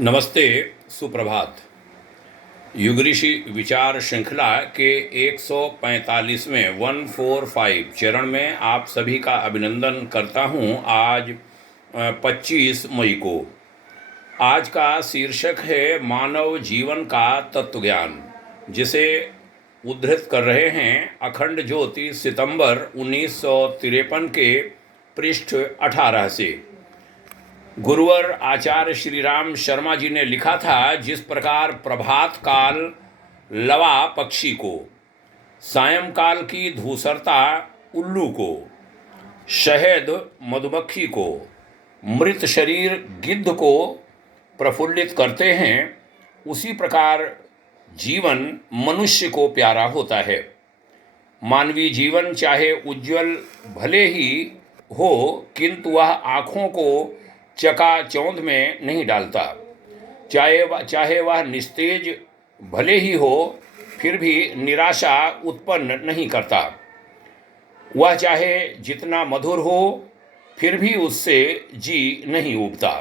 नमस्ते, सुप्रभात। युग ऋषि विचार श्रृंखला के 145वें 145 चरण में आप सभी का अभिनंदन करता हूं। आज 25 मई को आज का शीर्षक है मानव जीवन का तत्वज्ञान, जिसे उद्धृत कर रहे हैं अखंड ज्योति सितंबर 1953 के पृष्ठ 18 से। गुरुवर आचार्य श्री राम शर्मा जी ने लिखा था, जिस प्रकार प्रभात काल लवा पक्षी को, सायंकाल की धूसरता उल्लू को, शहद मधुमक्खी को, मृत शरीर गिद्ध को प्रफुल्लित करते हैं, उसी प्रकार जीवन मनुष्य को प्यारा होता है। मानवीय जीवन चाहे उज्जवल भले ही हो, किंतु वह आँखों को चकाचौंध में नहीं डालता। चाहे वह निस्तेज भले ही हो, फिर भी निराशा उत्पन्न नहीं करता। वह चाहे जितना मधुर हो, फिर भी उससे जी नहीं उबता।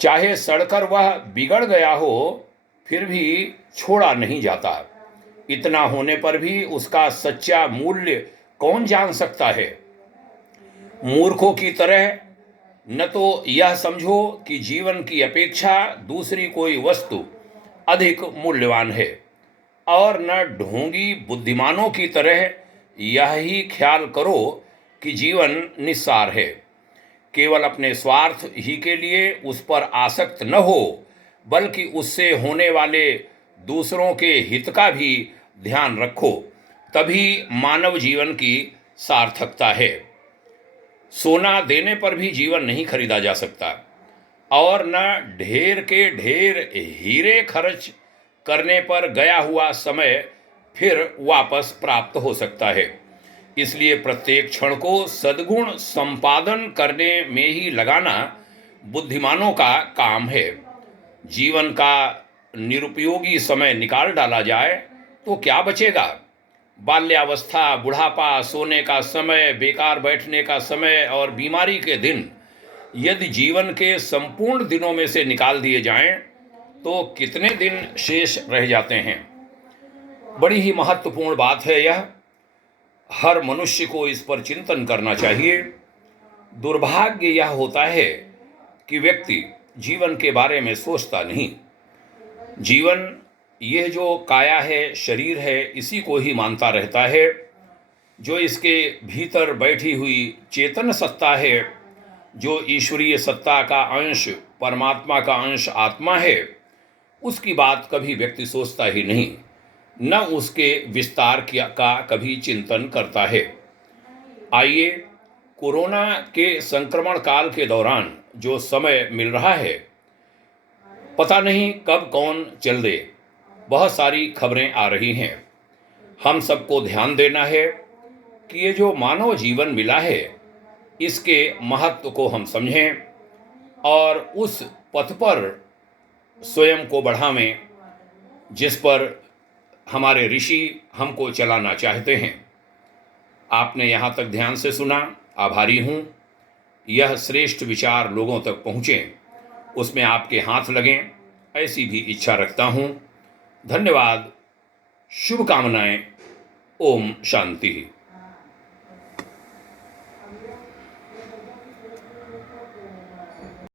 चाहे सड़कर वह बिगड़ गया हो, फिर भी छोड़ा नहीं जाता। इतना होने पर भी उसका सच्चा मूल्य कौन जान सकता है। मूर्खों की तरह न तो यह समझो कि जीवन की अपेक्षा दूसरी कोई वस्तु अधिक मूल्यवान है, और न ढोंगी बुद्धिमानों की तरह यह ही ख्याल करो कि जीवन निस्सार है। केवल अपने स्वार्थ ही के लिए उस पर आसक्त न हो, बल्कि उससे होने वाले दूसरों के हित का भी ध्यान रखो, तभी मानव जीवन की सार्थकता है। सोना देने पर भी जीवन नहीं खरीदा जा सकता, और न ढेर के ढेर हीरे खर्च करने पर गया हुआ समय फिर वापस प्राप्त हो सकता है। इसलिए प्रत्येक क्षण को सद्गुण संपादन करने में ही लगाना बुद्धिमानों का काम है। जीवन का निरुपयोगी समय निकाल डाला जाए तो क्या बचेगा। बाल्यावस्था, बुढ़ापा, सोने का समय, बेकार बैठने का समय और बीमारी के दिन यदि जीवन के संपूर्ण दिनों में से निकाल दिए जाएं, तो कितने दिन शेष रह जाते हैं। बड़ी ही महत्वपूर्ण बात है यह। हर मनुष्य को इस पर चिंतन करना चाहिए। दुर्भाग्य यह होता है कि व्यक्ति जीवन के बारे में सोचता नहीं। जीवन, यह जो काया है, शरीर है, इसी को ही मानता रहता है। जो इसके भीतर बैठी हुई चेतन सत्ता है, जो ईश्वरीय सत्ता का अंश, परमात्मा का अंश आत्मा है, उसकी बात कभी व्यक्ति सोचता ही नहीं, न उसके विस्तार का कभी चिंतन करता है। आइए, कोरोना के संक्रमण काल के दौरान जो समय मिल रहा है, पता नहीं कब कौन चल दे। बहुत सारी खबरें आ रही हैं। हम सबको ध्यान देना है कि ये जो मानव जीवन मिला है, इसके महत्व को हम समझें और उस पथ पर स्वयं को बढ़ावें जिस पर हमारे ऋषि हमको चलाना चाहते हैं। आपने यहाँ तक ध्यान से सुना, आभारी हूँ। यह श्रेष्ठ विचार लोगों तक पहुँचें, उसमें आपके हाथ लगें, ऐसी भी इच्छा रखता हूँ। धन्यवाद, शुभकामनाएं। ओम शांति।